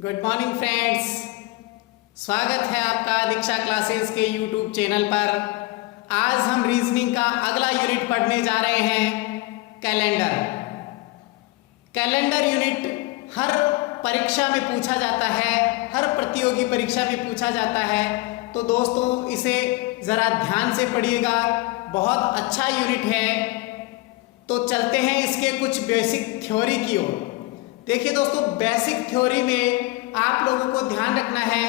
Good morning friends, स्वागत है आपका दीक्षा क्लासेस के यूट्यूब चैनल पर। आज हम रीजनिंग का अगला यूनिट पढ़ने जा रहे हैं, कैलेंडर। कैलेंडर यूनिट हर परीक्षा में पूछा जाता है, हर प्रतियोगी परीक्षा में पूछा जाता है। तो दोस्तों इसे ज़रा ध्यान से पढ़िएगा, बहुत अच्छा यूनिट है। तो चलते हैं इसके कुछ बेसिक थ्योरी की ओर। देखिए दोस्तों, बेसिक थ्योरी में आप लोगों को ध्यान रखना है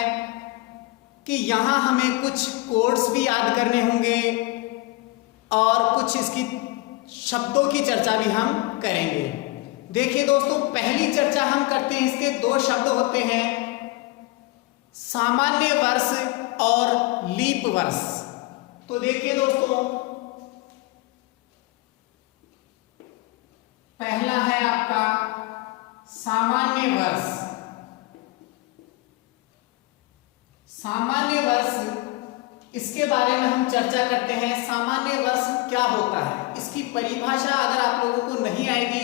कि यहाँ हमें कुछ कोड्स भी याद करने होंगे और कुछ इसकी शब्दों की चर्चा भी हम करेंगे। देखिए दोस्तों, पहली चर्चा हम करते हैं, इसके दो शब्द होते हैं, सामान्य वर्ष और लीप वर्ष। तो देखिए दोस्तों, पहला है आपका सामान्य वर्ष। सामान्य वर्ष, इसके बारे में हम चर्चा करते हैं। सामान्य वर्ष क्या होता है, इसकी परिभाषा अगर आप लोगों को नहीं आएगी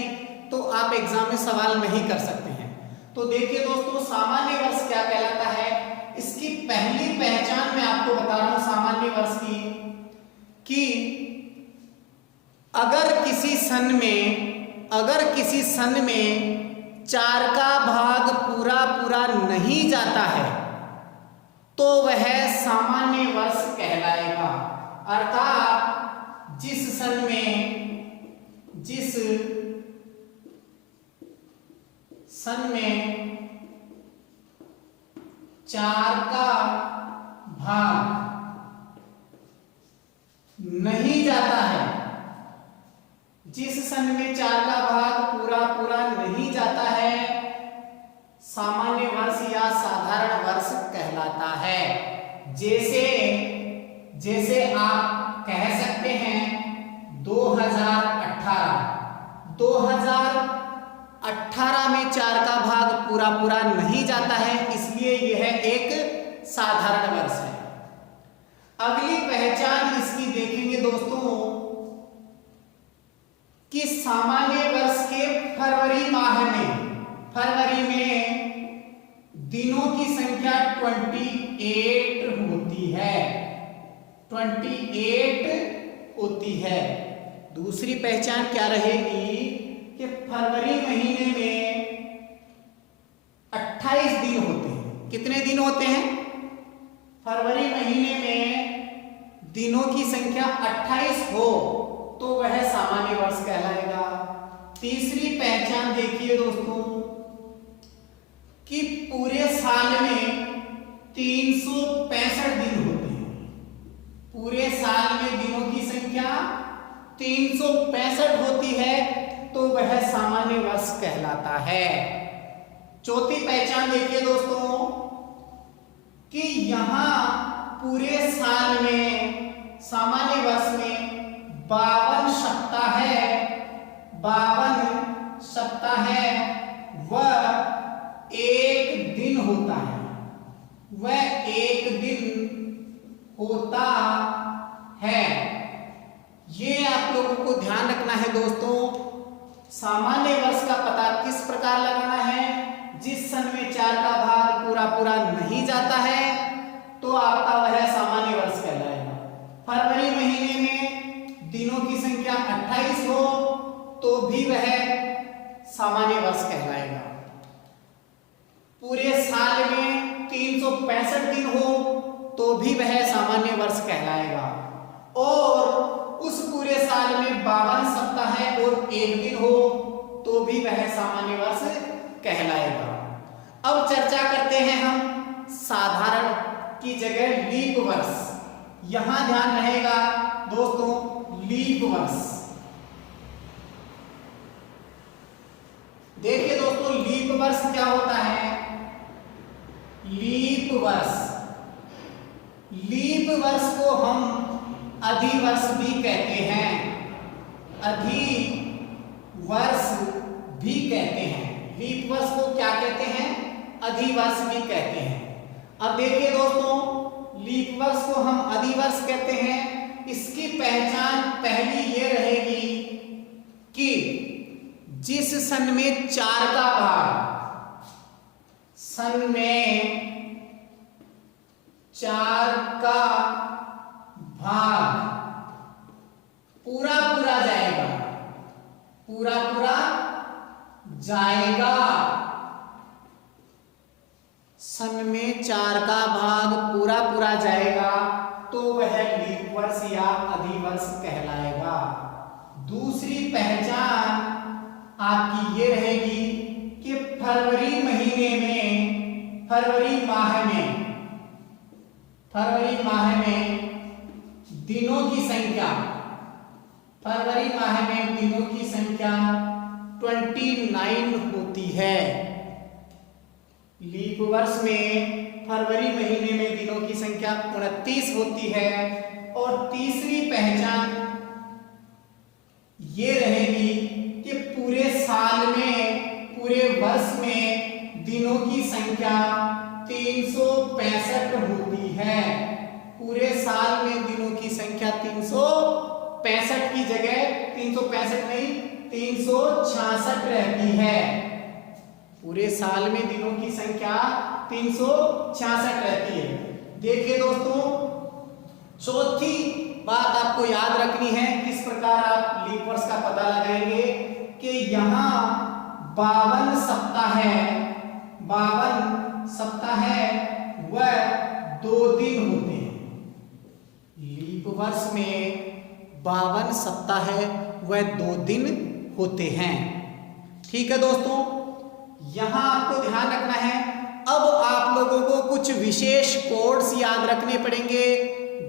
तो आप एग्जाम में सवाल नहीं कर सकते हैं। तो देखिए दोस्तों, सामान्य वर्ष क्या कहलाता है, इसकी पहली पहचान मैं आपको बता रहा हूं सामान्य वर्ष की, कि अगर किसी सन में 4 का भाग पूरा नहीं जाता है तो वह सामान्य वर्ष कहलाएगा। अर्थात जिस सन में 4 का भाग नहीं जाता है, जिस सन में 4 का भाग पूरा नहीं जाता है, सामान्य वर्ष या साधारण वर्ष कहलाता है। जैसे आप कह सकते हैं 2018 में 4 का भाग पूरा नहीं जाता है, इसलिए यह एक साधारण वर्ष है। अगली पहचान इसकी देखेंगे दोस्तों कि सामान्य वर्ष के फरवरी में दिनों की संख्या 28 होती है। दूसरी पहचान क्या रहेगी कि फरवरी महीने में 28 दिन होते हैं। कितने दिन होते हैं? फरवरी महीने में दिनों की संख्या 28 हो तो वह सामान्य वर्ष कहलाएगा। तीसरी पहचान देखिए दोस्तों कि पूरे साल में 365 दिन होते हैं। पूरे साल में दिनों की संख्या 365 होती है तो वह सामान्य वर्ष कहलाता है। चौथी पहचान देखिए दोस्तों कि यहां पूरे साल में सामान्य वर्ष में 52 सप्ताह है, वह एक दिन होता है, ये आप लोगों को ध्यान रखना है दोस्तों। सामान्य वर्ष का पता किस प्रकार लगाना है, जिस सन में 4 का भाग पूरा नहीं जाता है तो आपका वह सामान्य वर्ष कहलाएगा। फरवरी महीने में दिनों की संख्या 28 हो तो भी वह सामान्य वर्ष कहलाएगा। पूरे साल में 365 दिन हो तो भी वह सामान्य वर्ष कहलाएगा। और उस पूरे साल में 52 सप्ताह है और एक दिन हो तो भी वह सामान्य वर्ष कहलाएगा। अब चर्चा करते हैं हम साधारण की जगह लीप वर्ष। यहां ध्यान रहेगा दोस्तों, लीप वर्ष। देखिए दोस्तों, लीप वर्ष क्या होता है? लीप वर्ष को हम अधिवर्ष भी कहते हैं, लीप वर्ष को क्या कहते हैं? अधिवर्ष भी कहते हैं। अब देखिए दोस्तों, लीप वर्ष को हम अधिवर्ष कहते हैं। इसकी पहचान पहली ये रहेगी कि जिस सन में 4 का भाग सन में 4 का भाग पूरा पूरा जाएगा, पूरा पूरा जाएगा। सन में 4 का भाग पूरा पूरा जाएगा तो वह लीप वर्ष या अधिवर्ष कहलाएगा। दूसरी पहचान आपकी ये रहेगी कि फरवरी महीने में, फरवरी माह में दिनों की संख्या, फरवरी माह में दिनों की संख्या 29 होती है। लीप वर्ष में फरवरी महीने में दिनों की संख्या 29 होती है। और तीसरी पहचान ये रहेगी कि पूरे साल में, पूरे वर्ष में दिनों की संख्या 365 होती है। पूरे साल में दिनों की संख्या 365 की जगह 365 नहीं 366 रहती है। पूरे साल में दिनों की संख्या 366 रहती है। देखिए दोस्तों, चौथी बात आपको याद रखनी है किस प्रकार आप लीप वर्ष का पता लगाएंगे कि यहाँ 52 सप्ताह है वह 2 दिन होते हैं। लीप वर्ष में 52 सप्ताह है वह 2 दिन होते हैं। ठीक है दोस्तों, यहां आपको ध्यान रखना है। अब आप लोगों को कुछ विशेष कोड्स याद रखने पड़ेंगे,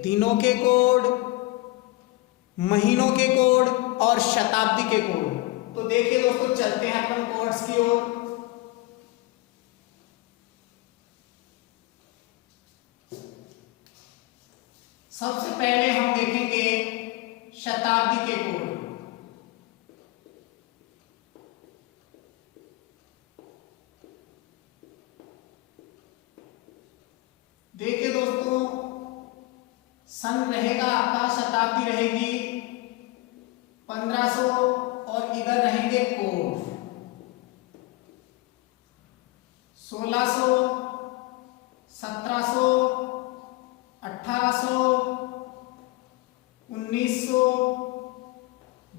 दिनों के कोड, महीनों के कोड और शताब्दी के कोड। तो देखिए दोस्तों, चलते हैं अपन कोड्स की ओर। सबसे पहले हम देखेंगे शताब्दी के कोड। देखिए दोस्तों, सन रहेगा आपका, शताब्दी रहेगी 1500 और इधर रहेंगे कोड 1600, 1700, 1800, 1900,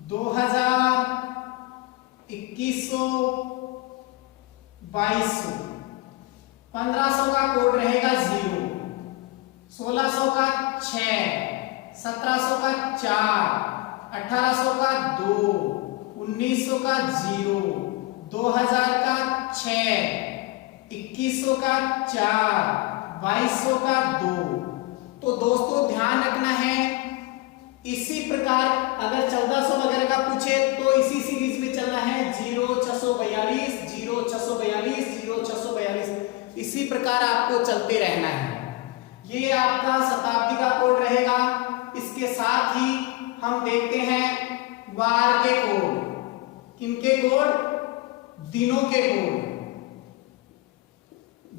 2000, 2100, 2200। 1500 का कोड रहेगा 0, 1600 का 6, 1700 का 4, 1800 का 2, 1900 का 0, 2000 का 6, 2100 का 4, 2200 का 2। तो दोस्तों ध्यान रखना है, इसी प्रकार अगर 1400 वगैरह का पूछे तो इसी सीरीज में चलना है 0642, 0642, 0642, इसी प्रकार आपको चलते रहना है। ये आपका शताब्दी का कोड रहेगा। इसके साथ ही हम देखते हैं वार के कोड। किनके कोड? दिनों के कोड,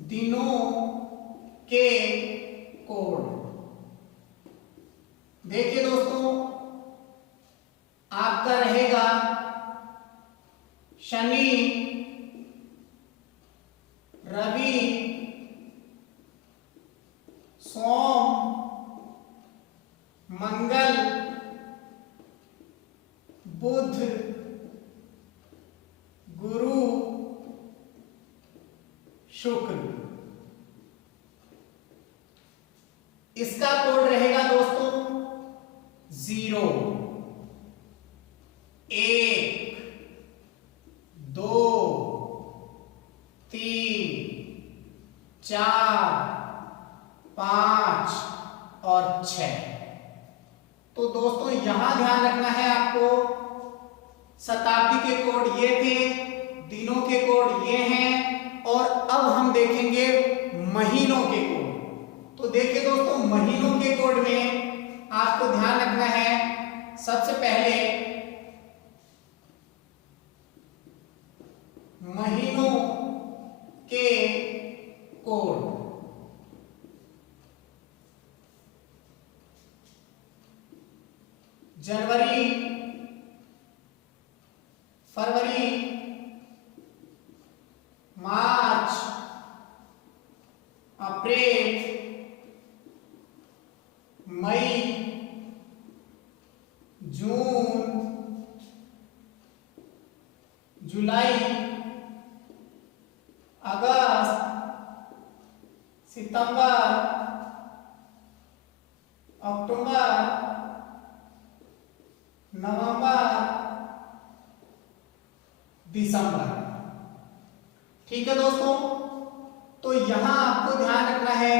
दिनों के कोड। देखिए दोस्तों, आपका रहेगा शनि, रवि, सोम, मंगल, बुध, गुरु, शुक्र। इसका कोड रहेगा दोस्तों 0, 1, 2, 3, 4, 5 और 6। तो दोस्तों यहां ध्यान रखना है आपको, शताब्दी के कोड ये थे, दिनों के कोड ये हैं, और अब हम देखेंगे महीनों के कोड। तो देखिए दोस्तों, महीनों के कोड में आपको ध्यान रखना है, सबसे पहले महीनों के कोड। जनवरी, फरवरी, मार्च, अक्टूबर, नवंबर, दिसंबर। ठीक है दोस्तों, तो यहां आपको ध्यान रखना है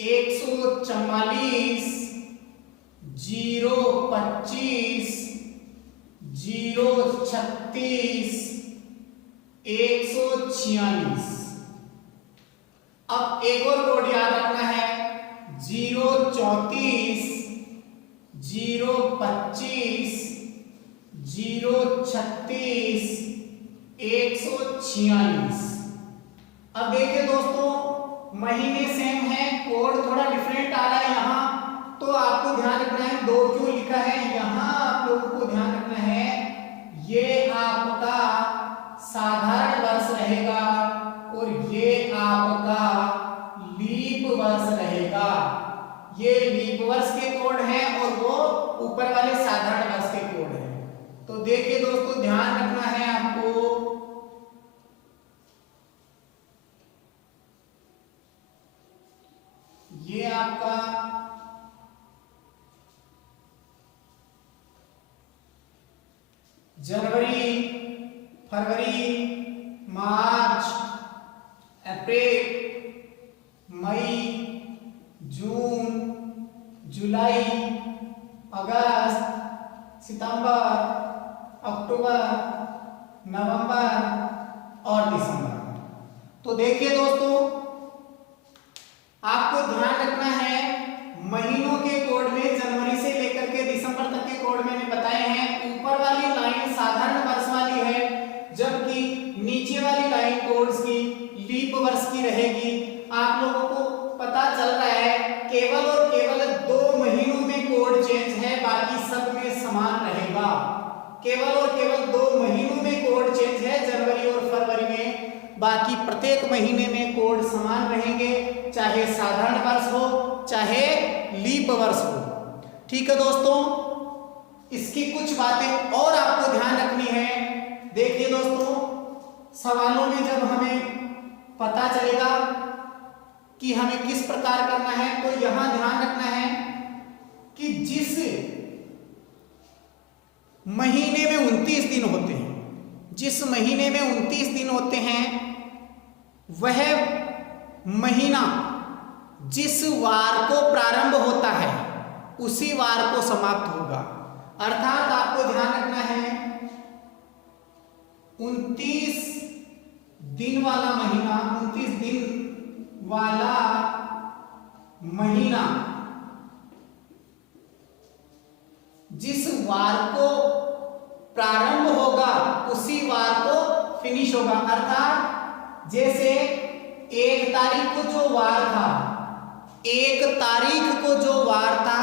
144, 025, 036, 146। अब एक और कोड याद रखना है 034, 025, 036, 146। अब देखिए दोस्तों, महीने सेम है, कोड थोड़ा डिफरेंट आ रहा है यहाँ, तो आपको ध्यान रखना है 2 क्यों लिखा है यहाँ। आप लोगों को ध्यान रखना है ये आपका साधारण वर्ष रहेगा और ये आपका लीप वर्ष रहेगा। ये लीप वर्ष के कोड है और वो ऊपर वाले साधारण वर्ष के कोड है। तो देखिए दोस्तों, ध्यान रखना है आपको, ये आपका जनवरी, फरवरी, मार्च, अप्रैल, मई, जून, जुलाई, अगस्त, सितंबर, अक्टूबर, नवंबर और दिसंबर। तो देखिए दोस्तों, आपको ध्यान रखना है महीनों के कोड में जनवरी से लेकर के दिसंबर तक के कोड मैंने बताए हैं। ऊपर वाली लाइन साधारण वर्ष वाली है, जबकि नीचे वाली लाइन कोड्स की लीप वर्ष की रहेगी। आप लोगों को पता चल रहा है केवल और केवल 2 महीनों में कोड चेंज है, बाकी सब में समान रहेगा। केवल और केवल 2 महीनों में कोड चेंज है, जनवरी और फरवरी में, बाकी प्रत्येक महीने में कोड समान रहेंगे, चाहे साधारण वर्ष हो चाहे लीप वर्ष हो। ठीक है दोस्तों, इसकी कुछ बातें और आपको ध्यान रखनी है। देखिए दोस्तों, सवालों में जब हमें पता चलेगा कि हमें किस प्रकार करना है, तो यहां ध्यान रखना है कि जिस महीने में 29 दिन होते हैं, जिस महीने में 29 दिन होते हैं, वह महीना जिस वार को प्रारंभ होता है उसी वार को समाप्त होगा। अर्थात आपको ध्यान रखना है 29 दिन वाला महीना, 29 दिन वाला महीना जिस वार को प्रारंभ होगा उसी वार को फिनिश होगा। अर्थात जैसे 1 तारीख को जो वार था, 1 तारीख को जो वार था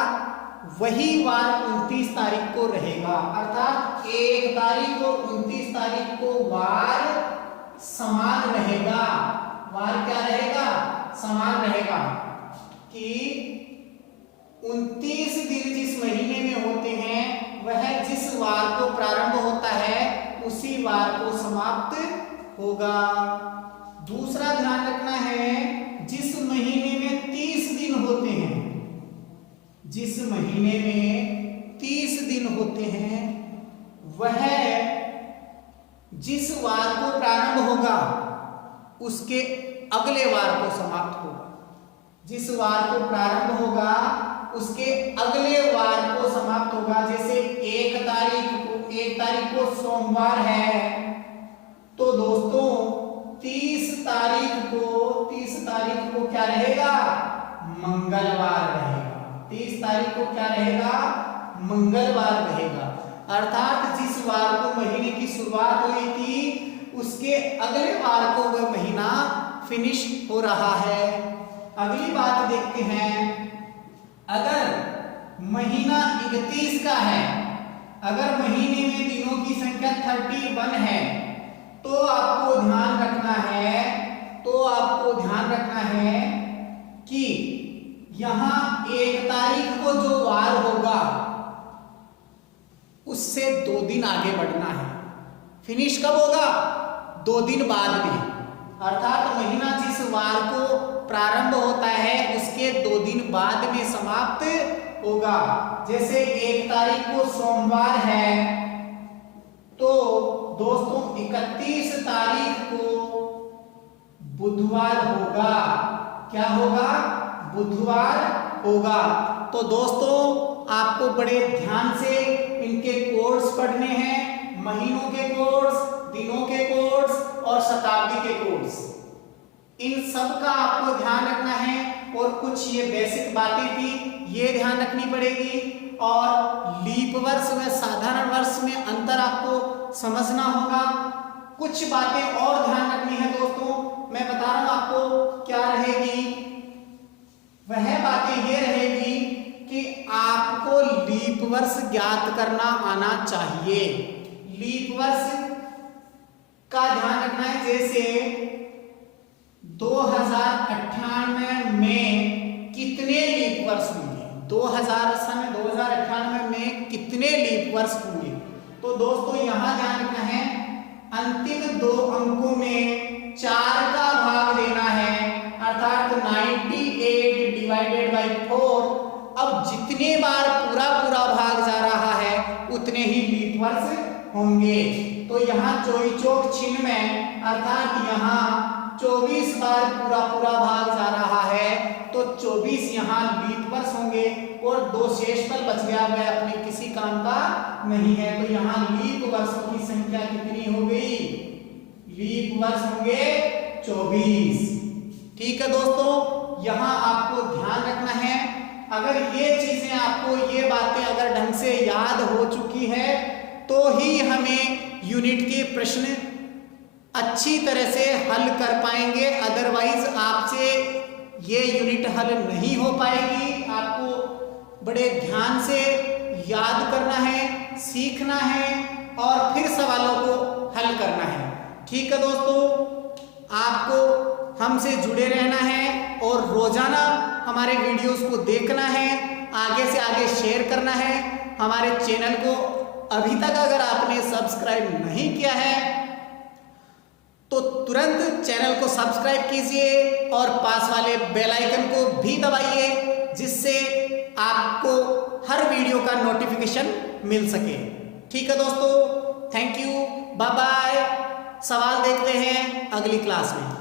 वही वार 29 तारीख को रहेगा। अर्थात 1 तारीख और 29 तारीख को वार समान रहेगा। वार क्या रहेगा? समान रहेगा कि 29 दिन जिस महीने में होते हैं वह जिस वार को प्रारंभ होता है उसी वार को समाप्त होगा। दूसरा ध्यान रखना है, जिस महीने में 30 दिन होते हैं, जिस महीने में 30 दिन होते हैं वह जिस वार को प्रारंभ होगा उसके अगले वार को समाप्त होगा। जिस वार को प्रारंभ होगा उसके अगले वार को समाप्त होगा। जैसे 1 तारीख को सोमवार है, तो दोस्तों 30 तारीख को क्या रहेगा? मंगलवार रहेगा। 30 तारीख को क्या रहेगा? मंगलवार रहेगा। अर्थात जिस वार को महीने की शुरुआत हुई थी उसके अगले वार को वह महीना फिनिश हो रहा है। अगली बात देखते हैं, अगर महीना 31 का है, अगर महीने में दिनों की संख्या 31 है, तो आपको ध्यान रखना है कि यहां 1 तारीख को जो वार होगा उससे 2 दिन आगे बढ़ना है। फिनिश कब होगा? 2 दिन बाद में। अर्थात महीना जिस वार को प्रारंभ होता है उसके 2 दिन बाद में समाप्त होगा। जैसे 1 तारीख को सोमवार है तो दोस्तों 31 तारीख को बुधवार होगा। क्या होगा? बुधवार होगा। तो दोस्तों आपको बड़े ध्यान से इनके कोड्स पढ़ने हैं, महीनों के कोड्स, दिनों के कोड्स और शताब्दी के कोड्स। इन सब का आपको ध्यान रखना है और कुछ ये बेसिक बातें थी ये ध्यान रखनी पड़ेगी। और लीप वर्ष व साधारण वर्ष में अंतर आपको समझना होगा। कुछ बातें और ध्यान रखनी है दोस्तों, मैं बता रहा हूं आपको क्या रहेगी। वह बातें ये रहेगी कि आपको लीप वर्ष ज्ञात करना आना चाहिए। लीप वर्ष का ध्यान रखना है। जैसे 2098 में कितने लीप वर्ष होंगे, 2098 में कितने लीप वर्ष होंगे। तो दोस्तों यहां ध्यान रखना है अंतिम 2 अंकों में 4 का भाग देना है, अर्थात 98 डिवाइडेड बाई 4। अब जितने बार पूरा भाग जा रहा है उतने ही लीप वर्ष होंगे। तो यहाँ चौक चिन्ह में अर्थात यहाँ 24 बार पूरा भाग जा रहा है तो 24 यहाँ लीप वर्ष होंगे और 2 शेषफल बच गया वह अपने किसी काम का नहीं है। तो यहाँ लीप वर्षों की संख्या कितनी हो गई? लीप वर्ष होंगे 24। ठीक है दोस्तों, यहाँ आपको ध्यान रखना है। अगर ये चीजें आपको, ये बातें अगर ढंग से याद हो चुकी है तो ही हमें यूनिट के प्रश्न अच्छी तरह से हल कर पाएंगे। अदरवाइज आपसे ये यूनिट हल नहीं हो पाएगी। आपको बड़े ध्यान से याद करना है, सीखना है और फिर सवालों को हल करना है। ठीक है दोस्तों, आपको हमसे जुड़े रहना है और रोजाना हमारे वीडियोस को देखना है, आगे से आगे शेयर करना है। हमारे चैनल को अभी तक अगर आपने सब्सक्राइब नहीं किया है तो तुरंत चैनल को सब्सक्राइब कीजिए और पास वाले बेल आइकन को भी दबाइए, जिससे आपको हर वीडियो का नोटिफिकेशन मिल सके। ठीक है दोस्तों, थैंक यू, बाय बाय। सवाल देखते हैं अगली क्लास में।